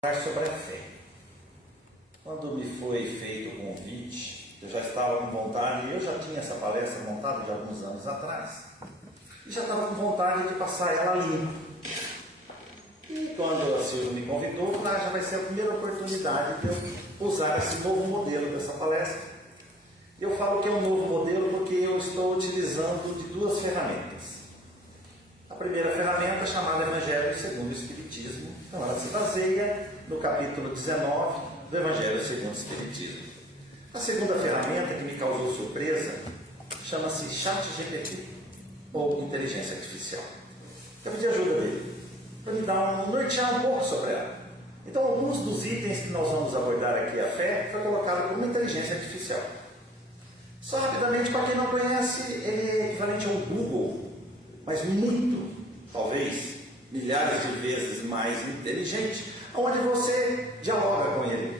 Sobre a fé. Quando me foi feito o convite, eu já estava com vontade, eu já tinha essa palestra montada de alguns anos atrás, e já estava com vontade de passar ela limpo. E quando a Silvia me convidou, já vai ser a primeira oportunidade de eu usar esse novo modelo dessa palestra. Eu falo que é um novo modelo porque eu estou utilizando de duas ferramentas. A primeira ferramenta, chamada Evangelho segundo o Espiritismo, então ela se baseia no capítulo 19 do Evangelho segundo o Espiritismo. A segunda ferramenta, que me causou surpresa, chama-se ChatGPT, ou Inteligência Artificial. Eu pedi ajuda dele, para me dar nortear um pouco sobre ela. Então, alguns dos itens que nós vamos abordar aqui, a fé, foi colocado como inteligência artificial. Só rapidamente, para quem não conhece, ele é equivalente ao Google, mas muito, talvez, milhares de vezes mais inteligente, onde você dialoga com ele.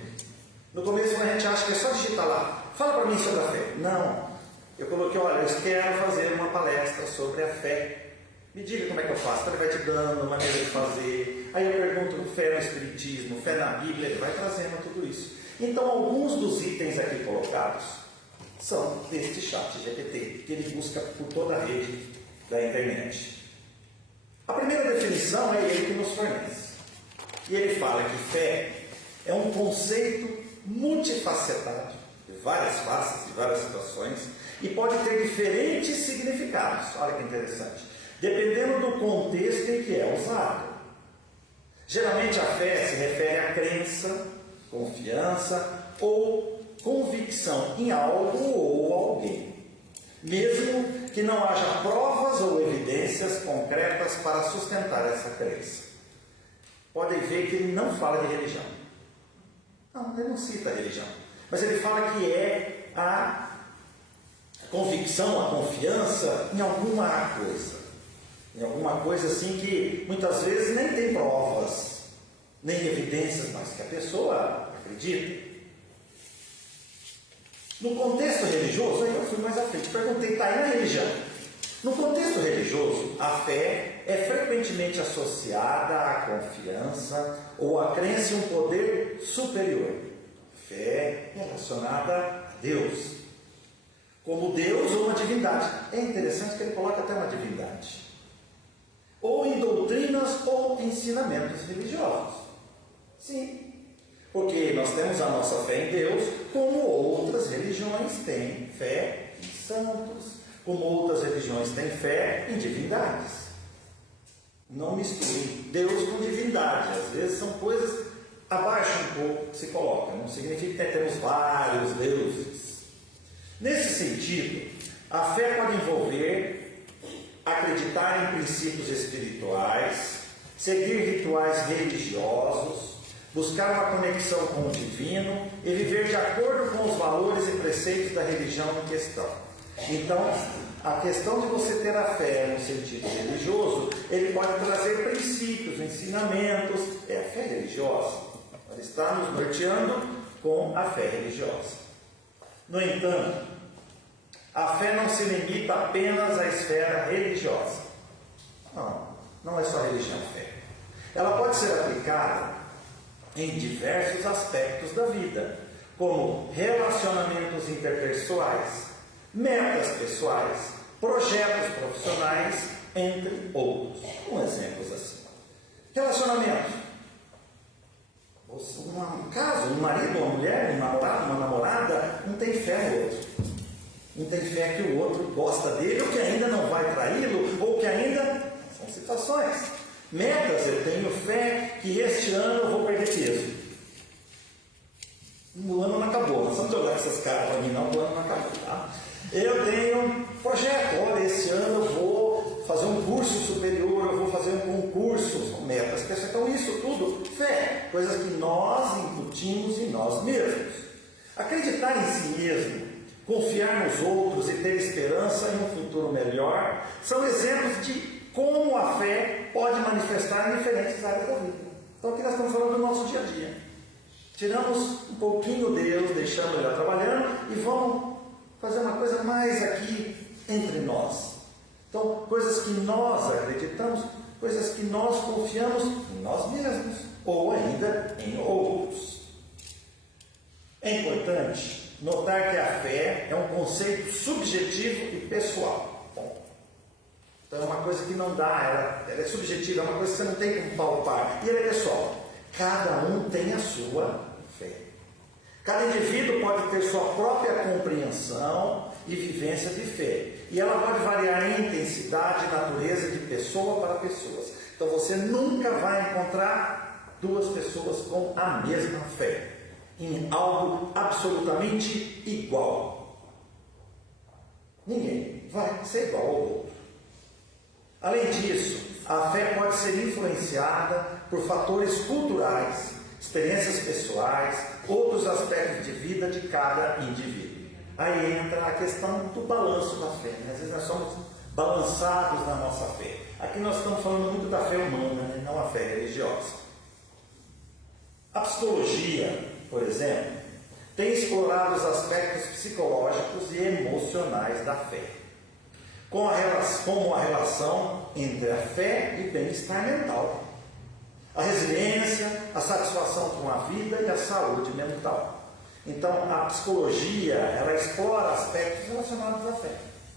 No começo a gente acha que é só digitar lá, fala para mim sobre a fé. Não, eu coloquei, olha, eu quero fazer uma palestra sobre a fé. Me diga como é que eu faço. Então ele vai te dando maneira de fazer. Aí eu pergunto fé no Espiritismo, fé na Bíblia, ele vai trazendo tudo isso. Então alguns dos itens aqui colocados são deste ChatGPT, que ele busca por toda a rede da internet. A primeira definição é ele que nos fornece. E ele fala que fé é um conceito multifacetado, de várias faces, de várias situações, e pode ter diferentes significados. Olha que interessante. Dependendo do contexto em que é usado. Geralmente a fé se refere à crença, confiança ou convicção em algo ou alguém, mesmo que não haja provas ou evidências concretas para sustentar essa crença. Podem ver que ele não fala de religião. Não, ele não cita a religião. Mas ele fala que é a convicção, a confiança em alguma coisa. Em alguma coisa assim que muitas vezes nem tem provas, nem evidências, mas que a pessoa acredita. No contexto religioso, aí eu fui mais à frente, perguntei, está aí na religião. No contexto religioso, a fé é frequentemente associada à confiança ou à crença em um poder superior. Fé relacionada a Deus, como Deus ou uma divindade. É interessante que ele coloca até uma divindade. Ou em doutrinas ou ensinamentos religiosos. Sim. Porque nós temos a nossa fé em Deus, como outras religiões têm fé em santos, como outras religiões têm fé em divindades. Não misture Deus com divindade. Às vezes são coisas abaixo um pouco que se colocam. Não significa que temos vários deuses. Nesse sentido, a fé pode envolver acreditar em princípios espirituais, seguir rituais religiosos, buscar uma conexão com o divino e viver de acordo com os valores e preceitos da religião em questão. Então, a questão de você ter a fé no sentido religioso, ele pode trazer princípios, ensinamentos, é a fé religiosa. Ela está nos norteando com a fé religiosa. No entanto, a fé não se limita apenas à esfera religiosa. Não é só religião, fé. Ela pode ser aplicada em diversos aspectos da vida, como relacionamentos interpessoais, metas pessoais, projetos profissionais, entre outros. Exemplos assim. Relacionamento. Um caso, um marido, uma mulher, um namorado, uma namorada, não tem fé no outro. Não tem fé que o outro gosta dele, ou que ainda não vai traí-lo, ou que ainda... São situações. Metas, eu tenho fé que este ano eu vou perder peso. O ano não acabou, nós vamos jogar essas caras para mim, não, o ano não acabou, tá? Eu tenho um projeto, olha, esse ano eu vou fazer um curso superior, eu vou fazer um concurso, são metas. Então isso tudo, fé, coisas que nós incutimos em nós mesmos. Acreditar em si mesmo, confiar nos outros e ter esperança em um futuro melhor, são exemplos de como a fé pode manifestar em diferentes áreas da vida. Então aqui nós estamos falando do nosso dia a dia. Tiramos um pouquinho Deus, deixamos Ele trabalhando e vamos fazer uma coisa mais aqui entre nós. Então, coisas que nós acreditamos, coisas que nós confiamos em nós mesmos ou ainda em outros. É importante notar que a fé é um conceito subjetivo e pessoal. Então é uma coisa que não dá, ela é subjetiva, é uma coisa que você não tem como palpar. E ela é pessoal. Cada um tem a sua fé. Cada indivíduo pode ter sua própria compreensão e vivência de fé. E ela pode variar em intensidade e natureza de pessoa para pessoas. Então você nunca vai encontrar duas pessoas com a mesma fé em algo absolutamente igual. Ninguém vai ser igual ao outro. Além disso, a fé pode ser influenciada por fatores culturais, experiências pessoais, outros aspectos de vida de cada indivíduo. Aí entra a questão do balanço da fé. Às vezes nós somos balançados na nossa fé. Aqui nós estamos falando muito da fé humana, né? Não a fé religiosa. A psicologia, por exemplo, tem explorado os aspectos psicológicos e emocionais da fé, como a relação entre a fé e bem-estar mental, a resiliência, a satisfação com a vida e a saúde mental. Então, a psicologia, ela explora aspectos relacionados à fé.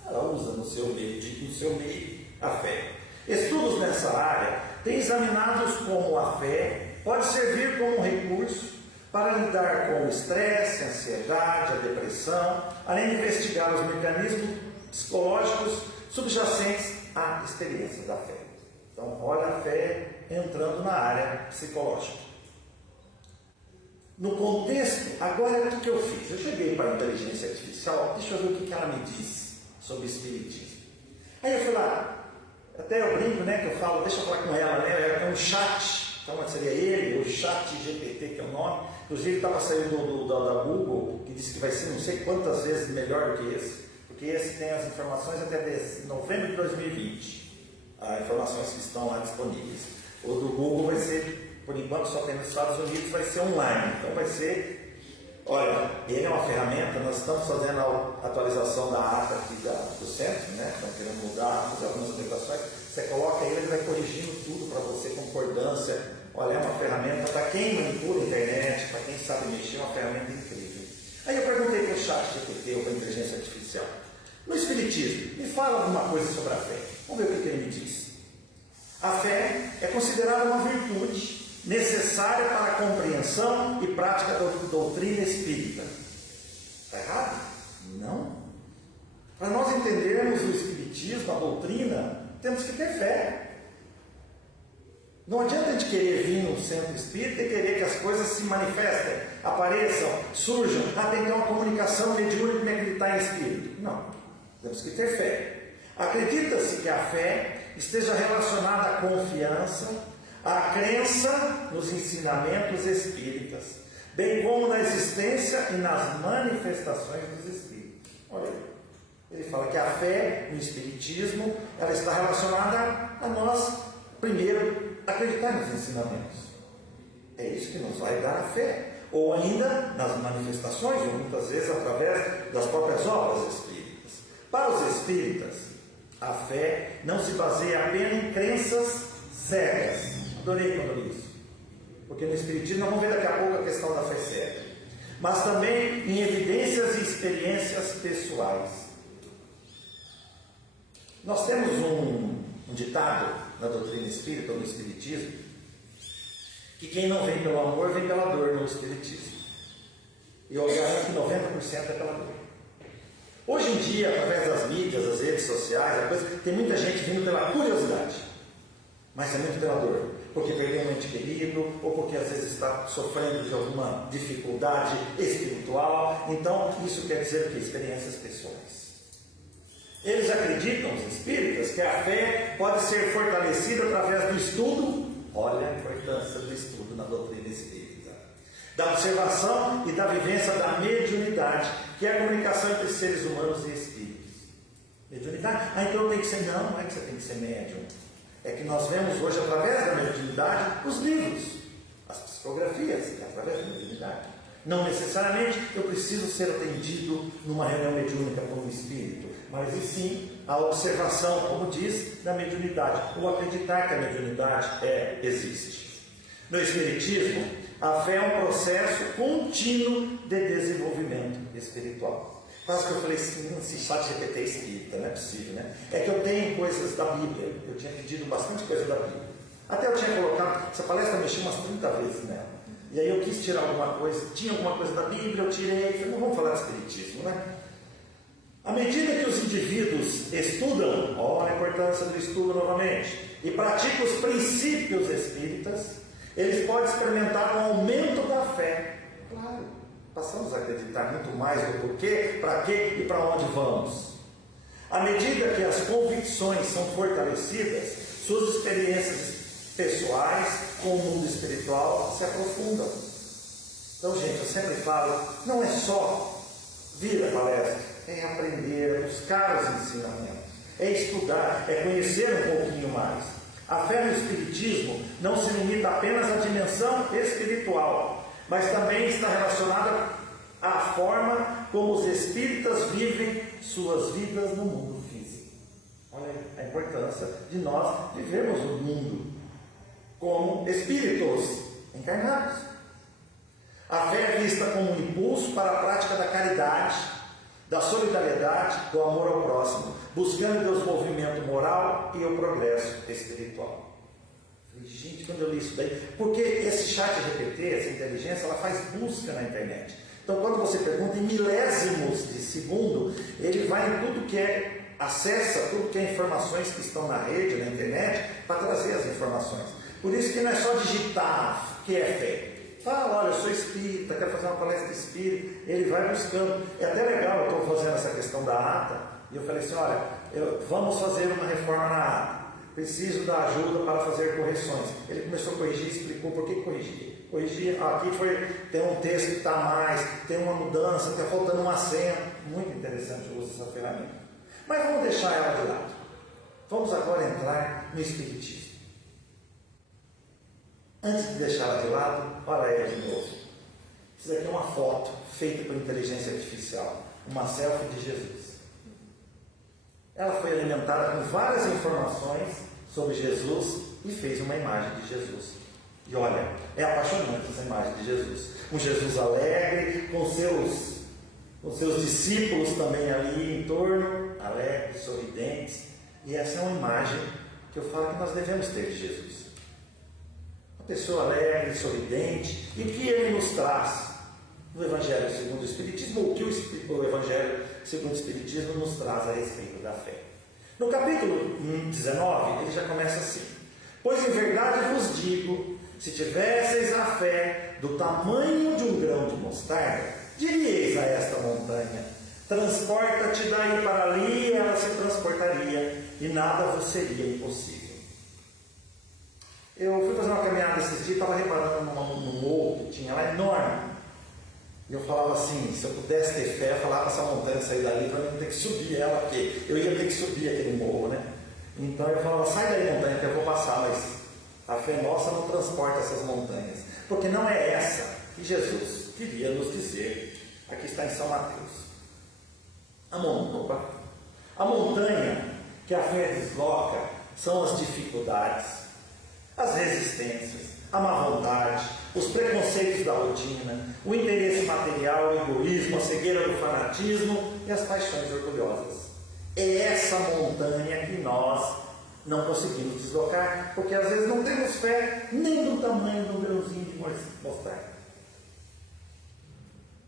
Ela usa no seu meio a fé. Estudos nessa área têm examinado como a fé pode servir como um recurso para lidar com o estresse, a ansiedade, a depressão, além de investigar os mecanismos psicológicos subjacentes à experiência da fé. Então, olha a fé entrando na área psicológica. No contexto, agora o que eu fiz? Eu cheguei para a inteligência artificial, deixa eu ver o que ela me diz sobre o espiritismo. Aí eu fui lá, até eu brinco, né, que eu falo, deixa eu falar com ela, né, é um chat, então seria ele, o chat GPT, que é o nome, inclusive estava saindo da Google, que disse que vai ser não sei quantas vezes melhor do que esse, porque esse tem as informações até novembro de 2020, as informações que estão lá disponíveis. O do Google vai ser, por enquanto só tem nos Estados Unidos, vai ser online, então vai ser, olha, ele é uma ferramenta, nós estamos fazendo a atualização da ata aqui do centro, né, estamos querendo mudar, fazer algumas alterações, você coloca ele vai corrigindo tudo para você, concordância, olha, é uma ferramenta, para quem manipula a internet, para quem sabe mexer, é uma ferramenta incrível. Aí eu perguntei para o chat GPT, ou para a inteligência artificial, no Espiritismo, me fala alguma coisa sobre a fé, vamos ver o que ele me diz. A fé é considerada uma virtude necessária para a compreensão e prática da doutrina espírita. Está errado? Não. Para nós entendermos o espiritismo, a doutrina, temos que ter fé. Não adianta a gente querer vir no centro espírita e querer que as coisas se manifestem, apareçam, surjam, tem que ter uma comunicação mediúnica e acreditar em espírito. Não. Temos que ter fé. Acredita-se que a fé esteja relacionada à confiança, à crença nos ensinamentos espíritas, bem como na existência e nas manifestações dos espíritos. Olha aí, ele fala que a fé no espiritismo, ela está relacionada a nós, primeiro, acreditar nos ensinamentos. É isso que nos vai dar a fé. Ou ainda nas manifestações, ou muitas vezes através das próprias obras espíritas. Para os espíritas, a fé não se baseia apenas em crenças cegas. Adorei quando li isso. Porque no Espiritismo, nós vamos ver daqui a pouco a questão da fé cega. Mas também em evidências e experiências pessoais. Nós temos um ditado na doutrina espírita, ou no Espiritismo, que quem não vem pelo amor, vem pela dor no Espiritismo. E eu garanto que 90% é pela dor. Hoje em dia, através das mídias, das redes sociais, tem muita gente vindo pela curiosidade, mas é muito pela dor, porque perdeu um ente querido, ou porque às vezes está sofrendo de alguma dificuldade espiritual. Então, isso quer dizer o que? Experiências pessoais. Eles acreditam, os espíritas, que a fé pode ser fortalecida através do estudo. Olha a importância do estudo na doutrina espírita, da observação e da vivência da mediunidade, que é a comunicação entre seres humanos e espíritos. Mediunidade? Então tem que ser, não é que você tem que ser médium. É que nós vemos hoje, através da mediunidade, os livros, as psicografias, através da mediunidade. Não necessariamente eu preciso ser atendido numa reunião mediúnica por um espírito, mas e sim a observação, como diz, da mediunidade, ou acreditar que a mediunidade existe. No Espiritismo, a fé é um processo contínuo de desenvolvimento espiritual. Quase que eu falei assim, esse chat GPT é espírita, não é possível, né? É que eu tenho coisas da Bíblia, eu tinha pedido bastante coisa da Bíblia. Até eu tinha colocado, essa palestra eu mexi umas 30 vezes nela. E aí eu quis tirar alguma coisa, tinha alguma coisa da Bíblia, eu tirei, falei, não vamos falar de Espiritismo, né? À medida que os indivíduos estudam, olha a importância do estudo novamente, e praticam os princípios espíritas, eles podem experimentar um aumento da fé. Claro, passamos a acreditar muito mais do porquê, para quê e para onde vamos. À medida que as convicções são fortalecidas, suas experiências pessoais com o mundo espiritual se aprofundam. Então, gente, eu sempre falo, não é só vir à palestra, é aprender, é buscar os ensinamentos, é estudar, é conhecer um pouquinho mais. A fé no Espiritismo não se limita apenas à dimensão espiritual, mas também está relacionada à forma como os espíritas vivem suas vidas no mundo físico. Olha a importância de nós vivermos no mundo como espíritos encarnados. A fé é vista como um impulso para a prática da caridade, da solidariedade, do amor ao próximo, buscando o desenvolvimento moral e o progresso espiritual. Gente, quando eu li isso daí, porque esse chat GPT, essa inteligência, ela faz busca na internet. Então, quando você pergunta em milésimos de segundo, ele vai em tudo que acessa tudo que é informações que estão na rede, na internet, para trazer as informações. Por isso que não é só digitar que é fé. Fala, olha, eu sou espírita, quero fazer uma palestra espírita. Ele vai buscando. É até legal, eu estou fazendo essa questão da ata, e eu falei assim, olha, vamos fazer uma reforma na ata. Preciso da ajuda para fazer correções. Ele começou a corrigir, explicou por que corrigir. Corrigir, aqui tem um texto que está mais, tem uma mudança, está faltando um acento. Muito interessante o uso dessa ferramenta. Mas vamos deixar ela de lado. Vamos agora entrar no Espiritismo. Antes de deixar ela de lado, olha ela de novo. Isso daqui é uma foto feita por inteligência artificial, uma selfie de Jesus. Ela foi alimentada com várias informações sobre Jesus e fez uma imagem de Jesus. E olha, é apaixonante essa imagem de Jesus. Um Jesus alegre, com seus discípulos também ali em torno, alegres, sorridentes. E essa é uma imagem que eu falo que nós devemos ter de Jesus. Uma pessoa alegre, sorridente. E o que ele nos traz no Evangelho segundo o Espiritismo, o que o Evangelho segundo o Espiritismo nos traz a respeito da fé. No capítulo 19, ele já começa assim: pois em verdade vos digo, se tivesseis a fé do tamanho de um grão de mostarda, diríeis a esta montanha, transporta-te daí para ali, e ela se transportaria, e nada vos seria impossível. Eu fui fazer uma caminhada esses dias, estava reparando num morro que tinha lá, enorme. E eu falava assim, se eu pudesse ter fé, eu falava para essa montanha sair dali, para eu não ter que subir ela, porque eu ia ter que subir aquele morro, né? Então eu falava, sai daí montanha, que eu vou passar, mas a fé nossa não transporta essas montanhas. Porque não é essa que Jesus queria nos dizer. Aqui está em São Mateus. A montanha que a fé desloca são as dificuldades, as resistências, a má vontade, os preconceitos da rotina, o interesse material, o egoísmo, a cegueira do fanatismo e as paixões orgulhosas. É essa montanha que nós não conseguimos deslocar, porque às vezes não temos fé nem do tamanho do grãozinho de mostarda.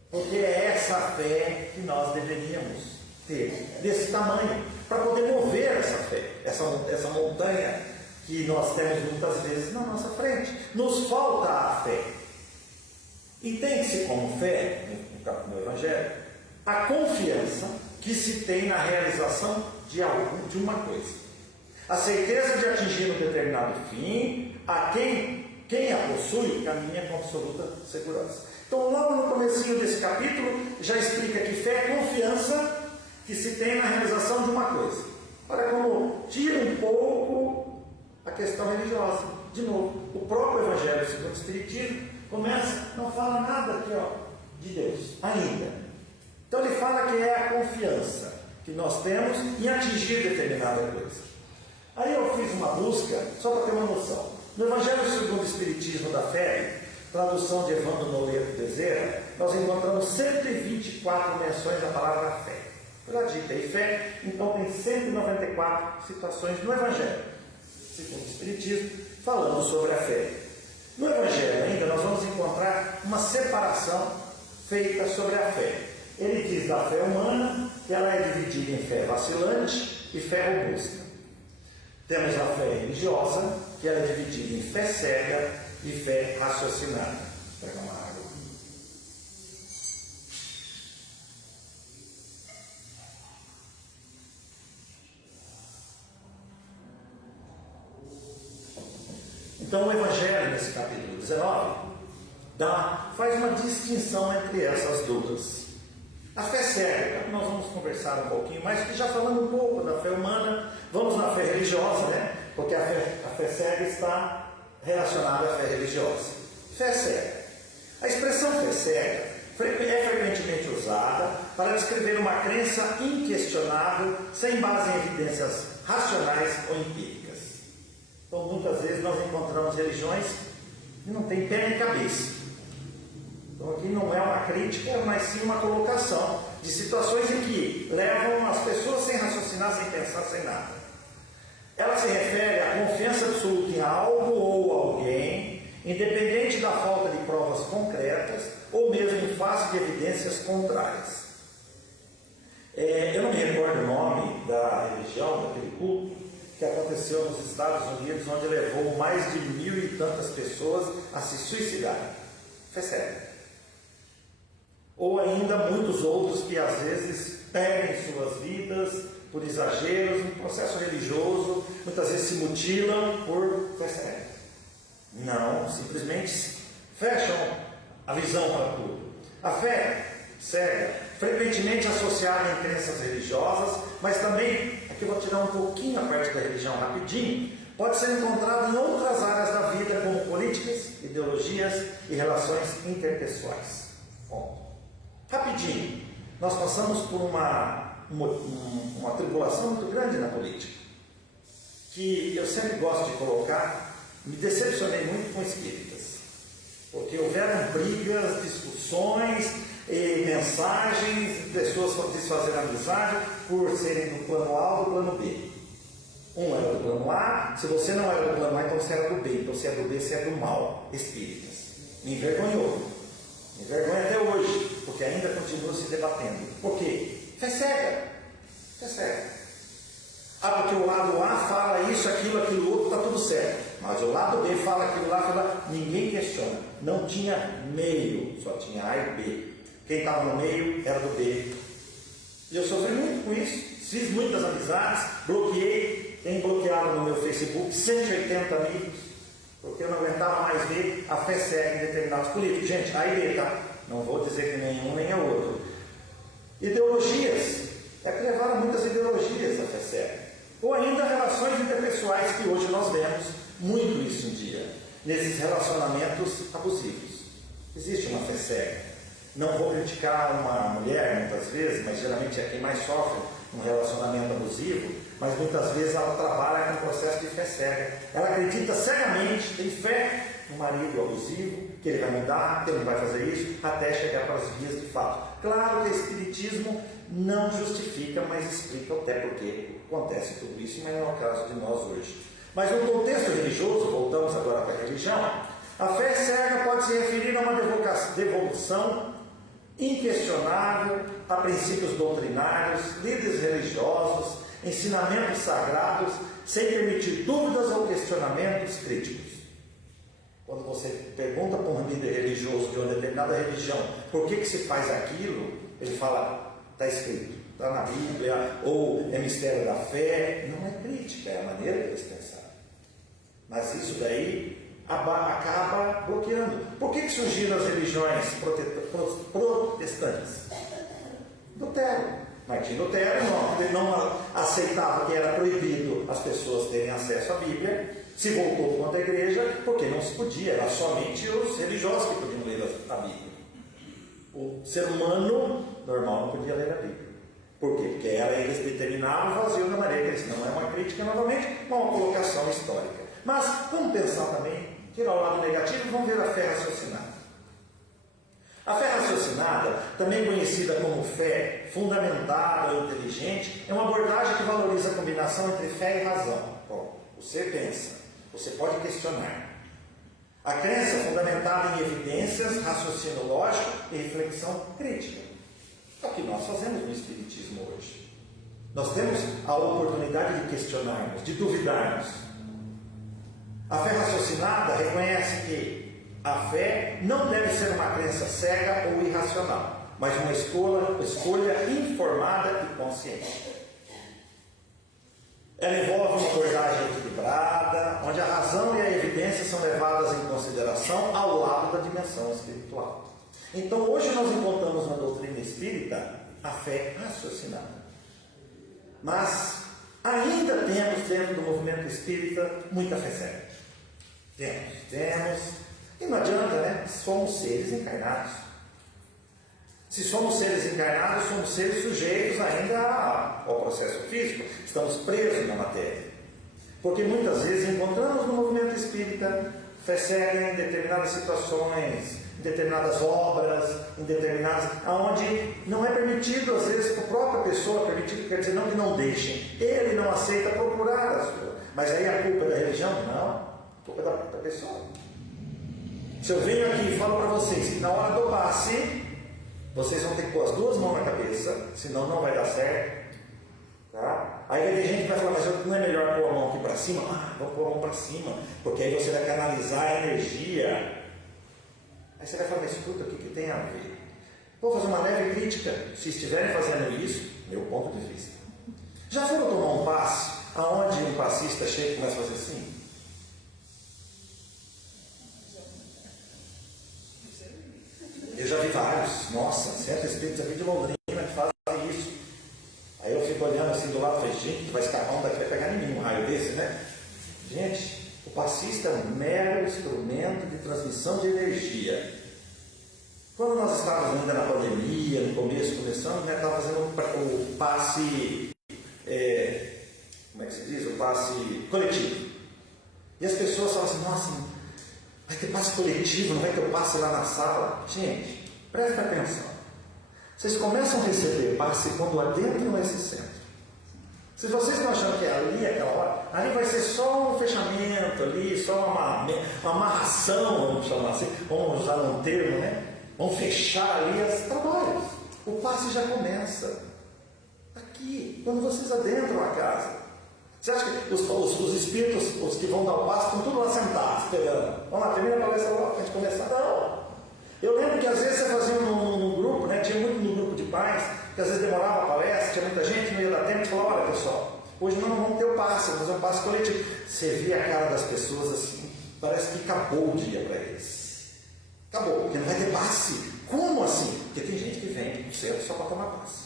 Porque é essa fé que nós deveríamos ter, desse tamanho, para poder mover essa fé, essa montanha que nós temos muitas vezes na nossa frente. Nos falta a fé. Entende-se como fé, no Evangelho, a confiança que se tem na realização de uma coisa. A certeza de atingir um determinado fim, a quem a possui, caminha com absoluta segurança. Então, logo no comecinho desse capítulo, já explica que fé é confiança que se tem na realização de uma coisa. Olha como tira um pouco a questão religiosa. De novo, o próprio Evangelho segundo o Espiritismo não fala nada aqui, de Deus, ainda. Então ele fala que é a confiança que nós temos em atingir determinada coisa. Aí eu fiz uma busca, só para ter uma noção. No Evangelho segundo o Espiritismo da Fé, tradução de Evandro Noleto Bezerra, nós encontramos 124 menções da palavra fé. Pela dita e fé, então tem 194 situações no Evangelho segundo o Espiritismo, falando sobre a fé. No Evangelho ainda nós vamos encontrar uma separação feita sobre a fé. Ele diz da fé humana que ela é dividida em fé vacilante e fé robusta. Temos a fé religiosa, que ela é dividida em fé cega e fé raciocinada. Pega uma água. Então o Evangelho, nesse capítulo 19, faz uma distinção entre essas duas. A fé cega, nós vamos conversar um pouquinho mais, porque já falando um pouco da fé humana, vamos na fé religiosa, né? Porque a fé cega está relacionada à fé religiosa. Fé cega. A expressão fé cega é frequentemente usada para descrever uma crença inquestionável, sem base em evidências racionais ou empíricas. Então, muitas vezes nós encontramos religiões que não têm pé nem cabeça. Então, aqui não é uma crítica, mas sim uma colocação de situações em que levam as pessoas sem raciocinar, sem pensar, sem nada. Ela se refere à confiança absoluta em algo ou alguém, independente da falta de provas concretas ou mesmo em face de evidências contrárias. Eu não me recordo o nome da religião, daquele culto, que aconteceu nos Estados Unidos, onde levou mais de 1.000 e tantas pessoas a se suicidarem. Fé cega. Ou ainda muitos outros que às vezes perdem suas vidas por exageros, um processo religioso, muitas vezes se mutilam por fé cega. Não, simplesmente fecham a visão para tudo. A fé cega, frequentemente associada em crenças religiosas, mas também, aqui eu vou tirar um pouquinho a parte da religião rapidinho, pode ser encontrada em outras áreas da vida, como políticas, ideologias e relações interpessoais. Bom, rapidinho, nós passamos por uma tribulação muito grande na política, que eu sempre gosto de colocar, me decepcionei muito com espíritas, porque houveram brigas, discussões, mensagens, pessoas desfazendo amizade por serem do plano A ou do plano B. Um era do plano A, se você não era do plano A, então você era do B, então se é do B, você é do mal. Espíritas. Me envergonhou. Me envergonha até hoje, porque ainda continua se debatendo. Por quê? Fé cega. Fé cega. Porque o lado A fala isso, aquilo outro, está tudo certo. Mas o lado B fala aquilo lá, fala, ninguém questiona. Não tinha meio, só tinha A e B. Quem estava no meio era do B. E eu sofri muito com isso. Fiz muitas amizades, bloqueei, tenho bloqueado no meu Facebook 180 amigos, porque eu não aguentava mais ver a fé cega em determinados políticos. Gente, aí tá, não vou dizer que nenhum nem é outro. Ideologias, que levaram muitas ideologias a fé cega. Ou ainda relações interpessoais, que hoje nós vemos muito isso em dia, nesses relacionamentos abusivos. Existe uma fé cega. Não vou criticar uma mulher muitas vezes, mas geralmente é quem mais sofre um relacionamento abusivo, mas muitas vezes ela trabalha com um processo de fé cega. Ela acredita cegamente, tem fé no marido abusivo, que ele vai mudar, que ele vai fazer isso, até chegar para as vias de fato. Claro que o Espiritismo não justifica, mas explica até porque acontece tudo isso, mas não é o caso de nós hoje. Mas no contexto religioso, voltamos agora para a religião, a fé cega pode se referir a uma devolução inquestionável a princípios doutrinários, líderes religiosos, ensinamentos sagrados, sem permitir dúvidas ou questionamentos críticos. Quando você pergunta para um líder religioso de uma determinada religião por que se faz aquilo, ele fala, está escrito, está na Bíblia, ou é mistério da fé. Não é crítica, é a maneira que eles pensaram. Mas isso daí acaba bloqueando. Por que surgiram as religiões protestantes? Lutero. Martim Lutero não aceitava que era proibido as pessoas terem acesso à Bíblia, se voltou contra a igreja, porque não se podia, era somente os religiosos que podiam ler a Bíblia. O ser humano normal não podia ler a Bíblia. Por quê? Porque eles determinavam o vazio da maneira que eles não é uma crítica novamente, mas uma colocação histórica. Mas vamos pensar também, tirar o lado negativo e vamos ver a fé raciocinada. A fé raciocinada, também conhecida como fé fundamentada ou inteligente, é uma abordagem que valoriza a combinação entre fé e razão. Bom, você pensa, você pode questionar. A crença é fundamentada em evidências, raciocínio lógico e reflexão crítica. É o que nós fazemos no Espiritismo hoje. Nós temos a oportunidade de questionarmos, de duvidarmos. A fé raciocinada reconhece que a fé não deve ser uma crença cega ou irracional, mas uma escolha informada e consciente. Ela envolve uma abordagem equilibrada, onde a razão e a evidência são levadas em consideração ao lado da dimensão espiritual. Então, hoje nós encontramos na doutrina espírita a fé raciocinada. Mas ainda temos dentro do movimento espírita muita fé cega. Temos. E não adianta, né? Somos seres encarnados. Se somos seres encarnados, somos seres sujeitos ainda ao processo físico. Estamos presos na matéria. Porque muitas vezes encontramos no movimento espírita fé cega em determinadas situações, em determinadas obras, em determinadas... onde não é permitido, às vezes, para a própria pessoa, permitido quer dizer não que não deixem. Ele não aceita procurar a sua. Mas aí a culpa é da religião? Não. A culpa é da pessoa. Se eu venho aqui e falo para vocês que na hora do passe, vocês vão ter que pôr as duas mãos na cabeça, senão não vai dar certo. Tá? Aí vai ter gente que vai falar, mas não é melhor pôr a mão aqui para cima? Vamos pôr a mão para cima, porque aí você vai canalizar a energia. Aí você vai falar, mas escuta, o que tem a ver? Vou fazer uma leve crítica, se estiverem fazendo isso, meu ponto de vista. Já foram tomar um passe, aonde um passista chega e começa a fazer assim? Eu já vi vários, nossa, certos espíritos aqui de Londrina que fazem isso. Aí eu fico olhando assim do lado e falei, gente, que vai escapar um daqui, vai pegar em mim um raio desse, né? Gente, o passista é um mero instrumento de transmissão de energia. Quando nós estávamos ainda na pandemia, no começo, começando, né, estava fazendo o passe, como é que se diz? O passe coletivo. E as pessoas falam assim, nossa, vai ter passe coletivo, não vai ter o passe lá na sala. Gente, presta atenção. Vocês começam a receber passe quando adentram esse centro. Se vocês estão achando que é ali, aquela hora, ali vai ser só um fechamento, ali, só uma amarração, vamos chamar assim, vamos usar um termo, né? Vamos fechar ali os trabalhos. O passe já começa aqui, quando vocês adentram a casa. Você acha que os espíritos, os que vão dar o passo, estão tudo lá sentados, esperando? Vamos lá, termina a palestra logo para a gente começar? Não! Eu lembro que às vezes você fazia num grupo, né? Tinha muito no grupo de pais, que às vezes demorava a palestra, tinha muita gente, não ia dar tempo, e falava, olha pessoal, hoje não vamos ter o passe, vamos fazer um passe coletivo. Você via a cara das pessoas assim, parece que acabou o dia para eles. Acabou, porque não vai ter passe. Como assim? Porque tem gente que vem no centro só para tomar passe.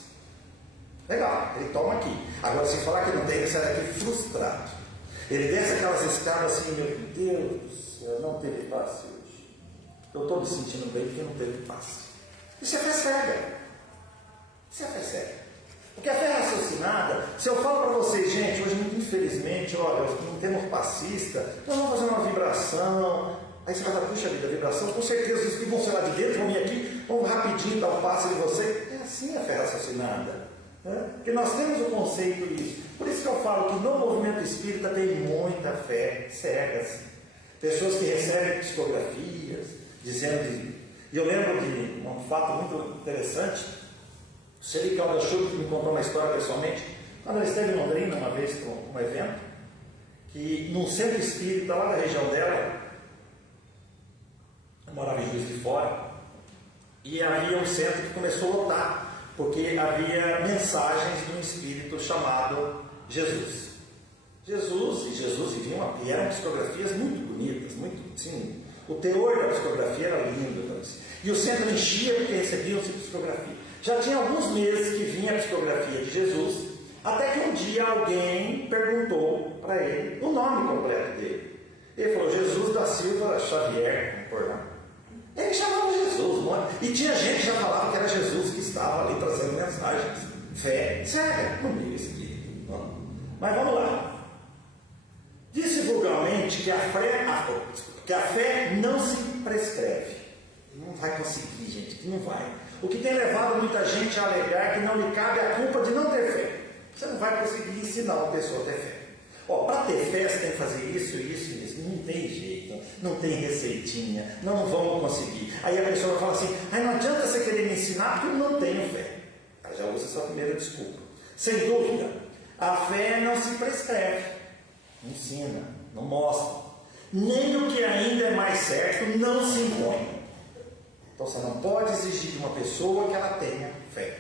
Legal, ele toma aqui. Agora, se falar que não tem, ele sai daqui frustrado. Ele desce aquelas escadas assim, meu Deus do céu, não teve passe hoje. Eu estou me sentindo bem porque não teve passe. Isso é fé cega. Isso é fé cega. Porque a fé raciocinada, se eu falo para vocês, gente, hoje, infelizmente, olha, não temos passista, nós vamos fazer uma vibração. Aí você fala, puxa vida, vibração, com certeza os que vão ser lá de dentro, vão vir aqui, vão rapidinho dar o passe de vocês. É assim a fé raciocinada. Porque nós temos o conceito disso. Por isso que eu falo que no movimento espírita tem muita fé cega. Assim. Pessoas que recebem psicografias, dizendo. E eu lembro de um fato muito interessante. O Seri Calda Chuva, que me contou uma história pessoalmente, quando ela esteve em Londrina uma vez para um evento, que num centro espírita lá da região dela, eu morava em Juiz de Fora, e havia um centro que começou a lotar. Porque havia mensagens de um espírito chamado Jesus. Jesus e eram psicografias muito bonitas, muito, sim. O teor da psicografia era lindo. E o centro enchia porque recebiam-se psicografia. Já tinha alguns meses que vinha a psicografia de Jesus, até que um dia alguém perguntou para ele o nome completo dele. Ele falou, Jesus da Silva Xavier, por lá. Ele chamava Jesus, não é? E tinha gente que já falava que era Jesus que estava ali trazendo mensagens. Fé cega no meio espírito. Mas vamos lá. Disse vulgarmente que a fé não se prescreve. Não vai conseguir, gente, que não vai. O que tem levado muita gente a alegar que não lhe cabe a culpa de não ter fé. Você não vai conseguir ensinar uma pessoa a ter fé. Para ter fé você tem que fazer isso, isso e isso. Não tem jeito, não tem receitinha, não vamos conseguir. Aí a pessoa fala assim, não adianta você querer me ensinar porque eu não tenho fé. Ela já usa essa primeira desculpa. Sem dúvida, a fé não se prescreve, não ensina, não mostra. Nem o que ainda é mais certo não se impõe. Então você não pode exigir de uma pessoa que ela tenha fé.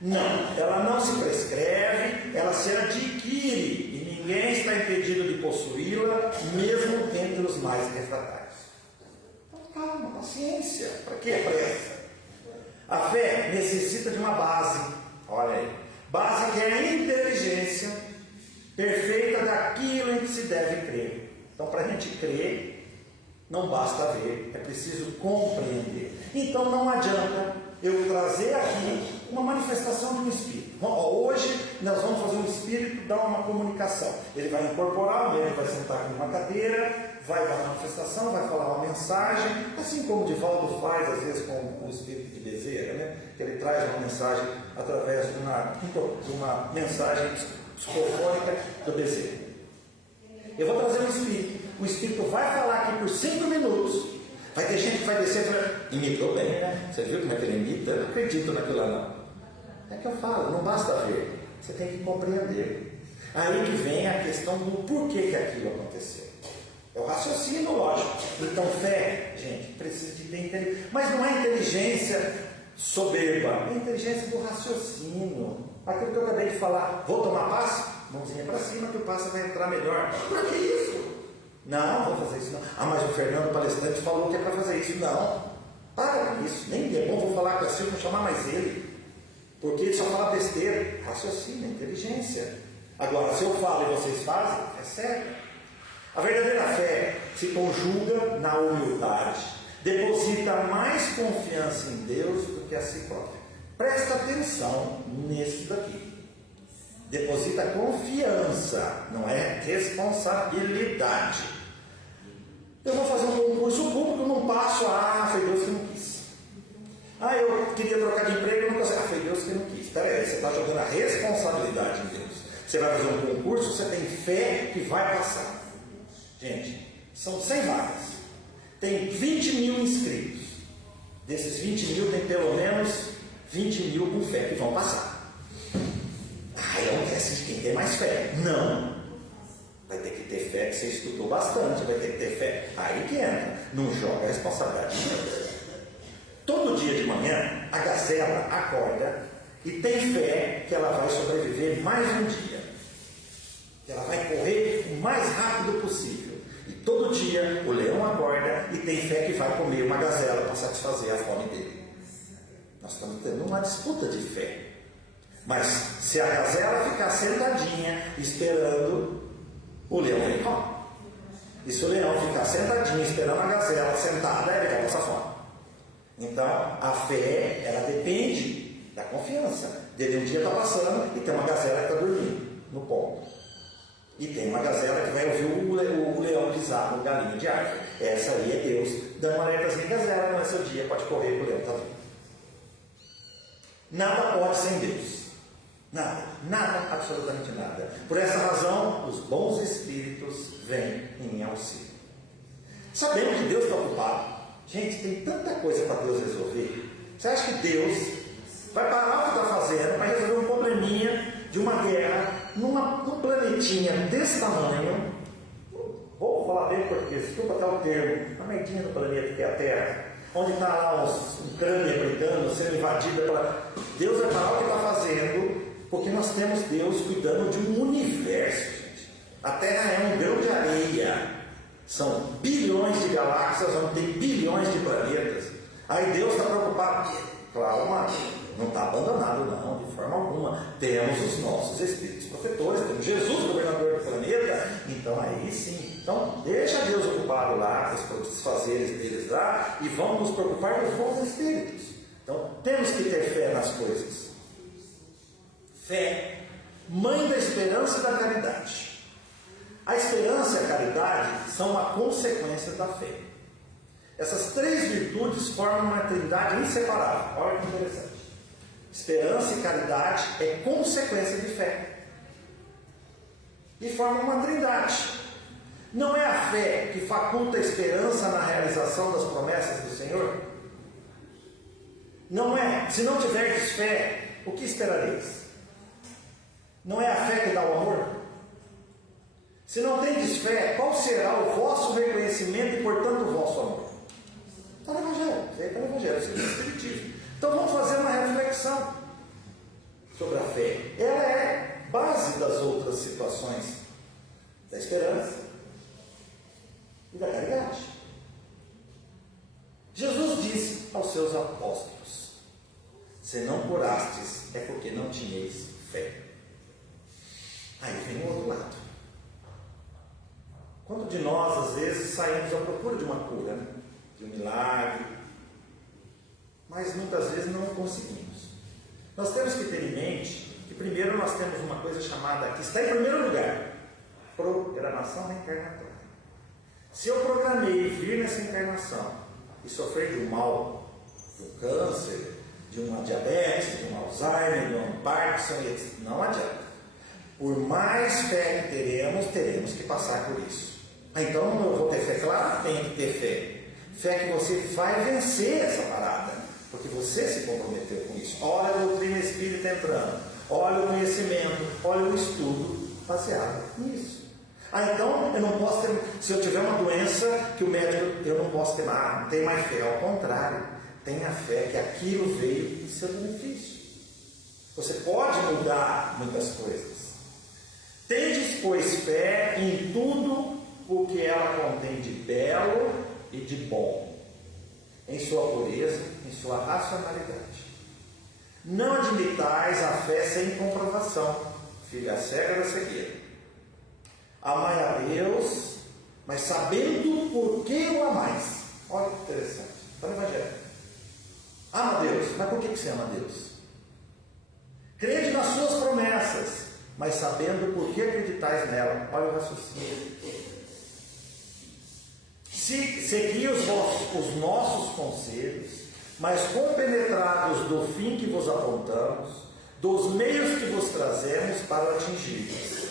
Não, ela não se prescreve, ela se adquire e ninguém está impedido de possuí-la, mesmo entre os mais refratários. Então calma, paciência, para que pressa? A fé necessita de uma base, olha aí, base que é a inteligência perfeita daquilo em que se deve crer. Então para a gente crer, não basta ver, é preciso compreender. Então não adianta eu trazer aqui uma manifestação de um espírito. Hoje nós vamos fazer um espírito dar uma comunicação. Ele vai incorporar, ele vai sentar aqui numa cadeira, vai dar uma manifestação, vai falar uma mensagem, assim como o Divaldo faz às vezes com o espírito de Bezerra, né? Que ele traz uma mensagem através de uma mensagem psicofônica do Bezerra. Eu vou trazer um espírito. O espírito vai falar aqui por 5 minutos. Vai ter gente que vai descer e falar, imitou bem, né? Você viu como é que ele imita? Eu não acredito naquilo lá, não. É que eu falo, não basta ver, você tem que compreender. Aí que vem a questão do porquê que aquilo aconteceu. É o raciocínio lógico. Então, fé, gente, precisa de ter inteligência. Mas não é inteligência soberba, é inteligência do raciocínio. Aquilo que eu acabei de falar, vou tomar passe? Mãozinha para cima que o passe vai entrar melhor. Por que isso? Não, vou fazer isso não. Mas o Fernando palestrante falou que é para fazer isso. Não, para com isso. Nem é bom, vou falar com a Silvia, não chamar mais ele. Porque ele só fala besteira. Raciocínio, inteligência. Agora, se eu falo e vocês fazem, é sério. A verdadeira fé se conjuga na humildade. Deposita mais confiança em Deus do que a si própria. Presta atenção nisso daqui. Deposita confiança, não é responsabilidade. Eu vou fazer um concurso público, não passo, foi Deus que não quis. Eu queria trocar de emprego, não consegui, foi Deus que não quis. Espera aí, você está jogando a responsabilidade em Deus. Você vai fazer um concurso, você tem fé que vai passar. Gente, são 100 vagas. Tem 20 mil inscritos. Desses 20 mil, tem pelo menos 20 mil com fé que vão passar. É um teste de quem tem mais fé. Não. Vai ter que ter fé que você estudou bastante. Vai ter que ter fé. Aí que entra. Não joga a responsabilidade. Todo dia de manhã, a gazela acorda e tem fé que ela vai sobreviver mais um dia. Ela vai correr o mais rápido possível. E todo dia o leão acorda e tem fé que vai comer uma gazela para satisfazer a fome dele. Nós estamos tendo uma disputa de fé. Mas se a gazela ficar sentadinha esperando, o leão vem come. E se o leão ficar sentadinho esperando a gazela sentada, ele vai passar fome. Então a fé, ela depende da confiança. Dele um dia está passando e tem uma gazela que está dormindo no ponto. E tem uma gazela que vai ouvir o leão pisar no galinho de árvore. Essa aí é Deus dando uma alertazinha: gazela, não é seu dia, pode correr, o leão está vindo. Nada pode sem Deus. Nada, absolutamente nada. Por essa razão, os bons espíritos vêm em auxílio. Sabemos que Deus está ocupado. Gente, tem tanta coisa para Deus resolver. Você acha que Deus vai parar o que está fazendo para resolver um probleminha de uma guerra num planetinha desse tamanho? Vou falar bem em português, desculpa até o termo, uma merdinha no planeta que é a Terra, onde está lá um Ucrânia britânico sendo invadida pela... Deus vai parar o que está fazendo, porque nós temos Deus cuidando de um universo, gente. A Terra é um grão de areia. São bilhões de galáxias, onde tem bilhões de planetas. Aí Deus está preocupado. Claro, mas não está abandonado, não, de forma alguma. Temos os nossos espíritos protetores, temos Jesus, governador do planeta. Então aí sim. Então deixa Deus ocupado lá, com os fazeres deles lá, e vamos nos preocupar com os bons espíritos. Então temos que ter fé nas coisas. Fé, mãe da esperança e da caridade. A esperança e a caridade são uma consequência da fé. Essas três virtudes formam uma trindade inseparável. Olha que interessante. Esperança e caridade é consequência de fé. E formam uma trindade. Não é a fé que faculta a esperança na realização das promessas do Senhor? Não é. Se não tiverdes fé, o que esperareis? Não é a fé que dá o amor? Se não tendes fé, qual será o vosso reconhecimento e, portanto, o vosso amor? Está no Evangelho. Isso aí está no Evangelho, isso é o Espiritismo. Então vamos fazer uma reflexão sobre a fé. Ela é base das outras situações da esperança e da caridade. Jesus disse aos seus apóstolos: se não curastes, é porque não tinhais fé. Aí vem o outro lado. Quanto de nós, às vezes, saímos à procura de uma cura, né? De um milagre, mas muitas vezes não conseguimos. Nós temos que ter em mente que primeiro nós temos uma coisa chamada, que está em primeiro lugar, programação reencarnatória. Se eu programei vir nessa encarnação e sofrer de um mal, de um câncer, de uma diabetes, de um Alzheimer, de um Parkinson, não adianta. Por mais fé que teremos que passar por isso. Então eu vou ter fé? Claro que tem que ter fé. Fé que você vai vencer essa parada, porque você se comprometeu com isso. Olha a doutrina espírita entrando, olha o conhecimento, olha o estudo baseado nisso. Então eu não posso ter, se eu tiver uma doença que o médico, eu não posso ter mais, não tem mais fé. Ao contrário, tenha fé que aquilo veio em seu benefício. Você pode mudar muitas coisas. Tendes, pois, fé em tudo o que ela contém de belo e de bom, em sua pureza, em sua racionalidade. Não admitais a fé sem comprovação, filha cega da cegueira. Amai a Deus, mas sabendo por que o amais. Olha que interessante, está no Evangelho. Ama a Deus, mas por que você ama a Deus? Crede nas suas promessas, mas sabendo por que acreditais nela. Olha o raciocínio. Segui os nossos conselhos, mas compenetrados do fim que vos apontamos, dos meios que vos trazemos para o atingirmos.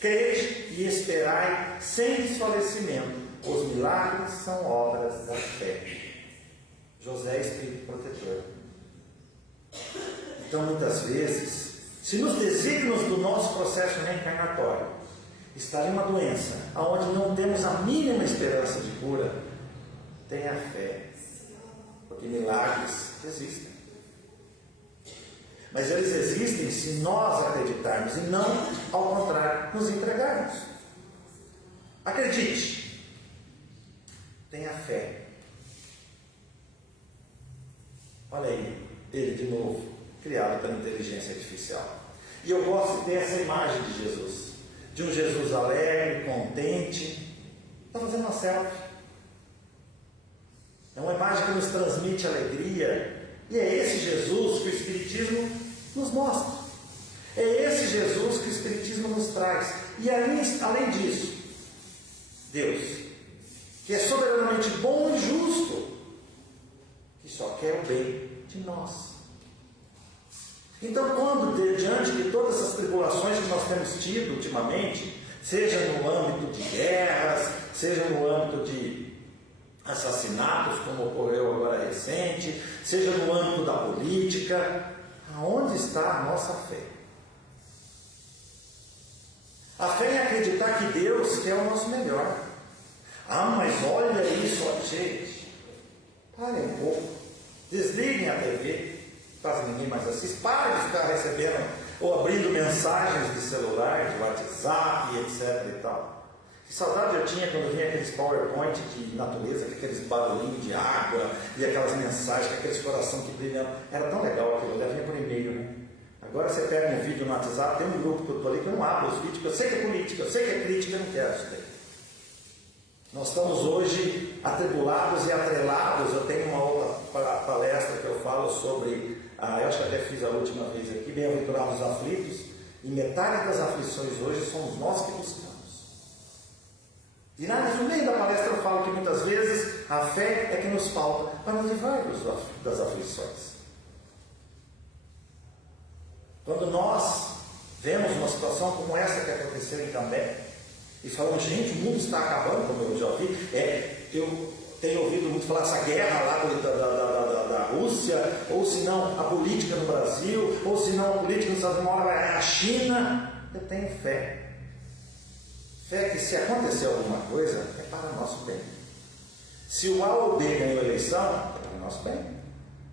Crede e esperai sem desfalecimento. Os milagres são obras da fé. José, Espírito Protetor. Então, muitas vezes, se nos desígnios do nosso processo reencarnatório está em uma doença, onde não temos a mínima esperança de cura, tenha fé, porque milagres existem. Mas eles existem se nós acreditarmos e não, ao contrário, nos entregarmos. Acredite, tenha fé. Olha aí, ele de novo, criado pela inteligência artificial. E eu gosto de ter essa imagem de Jesus, de um Jesus alegre, contente, está fazendo uma selfie. É uma imagem que nos transmite alegria, e é esse Jesus que o Espiritismo nos mostra. É esse Jesus que o Espiritismo nos traz. E além disso, Deus, que é soberanamente bom e justo, que só quer o bem de nós. Então, quando diante de todas essas tribulações que nós temos tido ultimamente, seja no âmbito de guerras, seja no âmbito de assassinatos, como ocorreu agora recente, seja no âmbito da política, aonde está a nossa fé? A fé é acreditar que Deus quer o nosso melhor. Ah, mas olha isso, gente. Parem um pouco. Desliguem a TV. Quase ninguém mais assiste. Parem de ficar recebendo ou abrindo mensagens de celular, de WhatsApp, etc. e tal. Que saudade eu tinha quando vinha aqueles PowerPoint de natureza, aqueles barulhinhos de água e aquelas mensagens, aqueles coração que brilham. Era tão legal aquilo, eu vinha por e-mail, né? Agora você pega um vídeo no WhatsApp, tem um grupo que eu estou ali que eu não abro os vídeos, porque eu sei que é política, eu sei que é crítica, eu não quero isso daí. Nós estamos hoje atribulados e atrelados, eu tenho uma outra palestra que eu falo sobre, eu acho que até fiz a última vez aqui, bem-aventurados os aflitos, e metade das aflições hoje somos nós que buscamos. E no meio da palestra eu falo que muitas vezes a fé é que nos falta para nos livrar das aflições. Quando nós vemos uma situação como essa que aconteceu em Cambé, e falamos, gente, o mundo está acabando, como eu já ouvi, eu tenho ouvido muito falar dessa guerra lá da Rússia, ou se não a política no Brasil, ou se não a política nos Estados Unidos, a China. Eu tenho fé. Fé que se acontecer alguma coisa, é para o nosso bem. Se o A ou B ganhou a eleição, é para o nosso bem.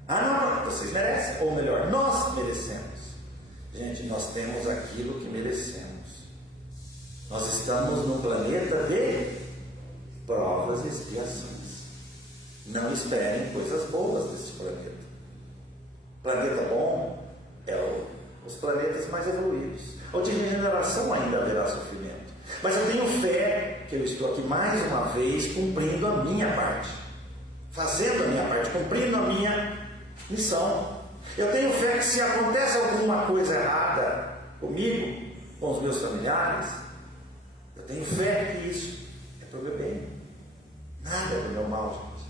Não, vocês merecem, ou melhor, nós merecemos. Gente, nós temos aquilo que merecemos. Nós estamos num planeta de provas e expiações. Não esperem coisas boas desse planeta. Planeta bom é os planetas mais evoluídos. Ou de regeneração ainda haverá sofrimento. Mas eu tenho fé que eu estou aqui mais uma vez cumprindo a minha parte. Fazendo a minha parte, cumprindo a minha missão. Eu tenho fé que se acontece alguma coisa errada comigo, com os meus familiares, eu tenho fé que isso é para o meu bem. Nada é para o meu mal, gente.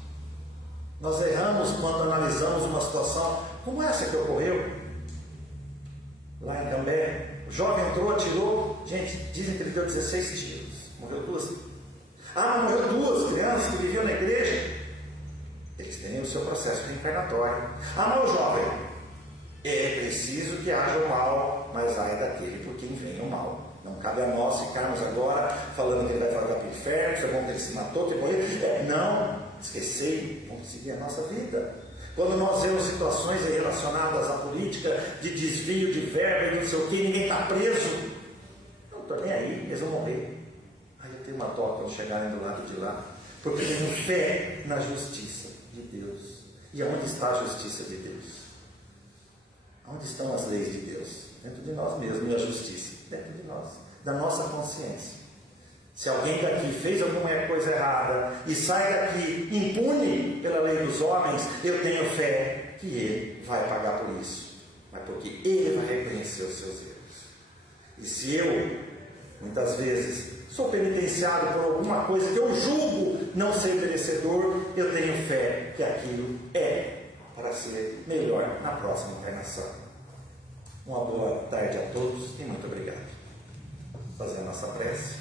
Nós erramos quando analisamos uma situação como essa que ocorreu lá em Cambé. O jovem entrou, atirou, gente, dizem que ele deu 16 tiros. Morreu duas. Morreu duas crianças que viviam na igreja. Eles têm o seu processo reencarnatório. Mas o jovem, é preciso que haja o mal, mas ai daquele por quem vem o mal. Não cabe a nós ficarmos agora falando que ele vai para o inferno, que é bom que ele se matou, que morreu. Não, esquecer, vamos seguir a nossa vida. Quando nós vemos situações relacionadas à política, de desvio de verba e não sei o que, ninguém está preso. Eu não estou nem aí, eles vão morrer. Aí eu tenho uma dó quando chegarem do lado de lá, porque eu tenho fé na justiça de Deus. E aonde está a justiça de Deus? Onde estão as leis de Deus? Dentro de nós mesmos. E a justiça? Dentro de nós, da nossa consciência. Se alguém daqui fez alguma coisa errada e sai daqui impune pela lei dos homens, eu tenho fé que ele vai pagar por isso. Mas porque ele vai reconhecer os seus erros. E se eu, muitas vezes, sou penitenciado por alguma coisa que eu julgo não ser merecedor, eu tenho fé que aquilo é para ser melhor na próxima encarnação. Uma boa tarde a todos e muito obrigado. Fazer a nossa prece.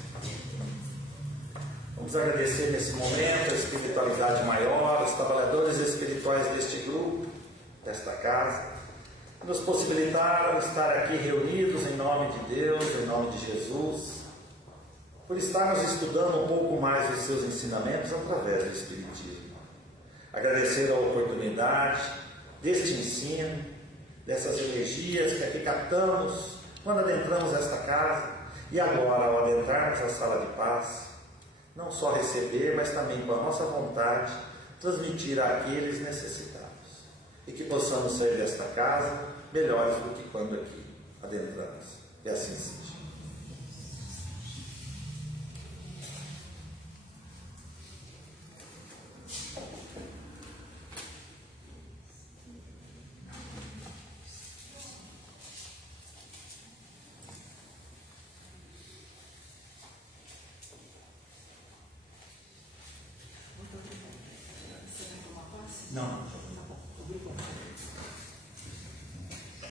Vamos agradecer nesse momento a espiritualidade maior, os trabalhadores espirituais deste grupo, desta casa, que nos possibilitaram estar aqui reunidos em nome de Deus, em nome de Jesus, por estarmos estudando um pouco mais os seus ensinamentos através do Espiritismo. Agradecer a oportunidade deste ensino, dessas energias que aqui captamos quando adentramos esta casa e agora, ao adentrarmos a sala de paz, não só receber, mas também com a nossa vontade transmitir àqueles necessitados e que possamos sair desta casa melhores do que quando aqui adentramos. E assim seja. Não.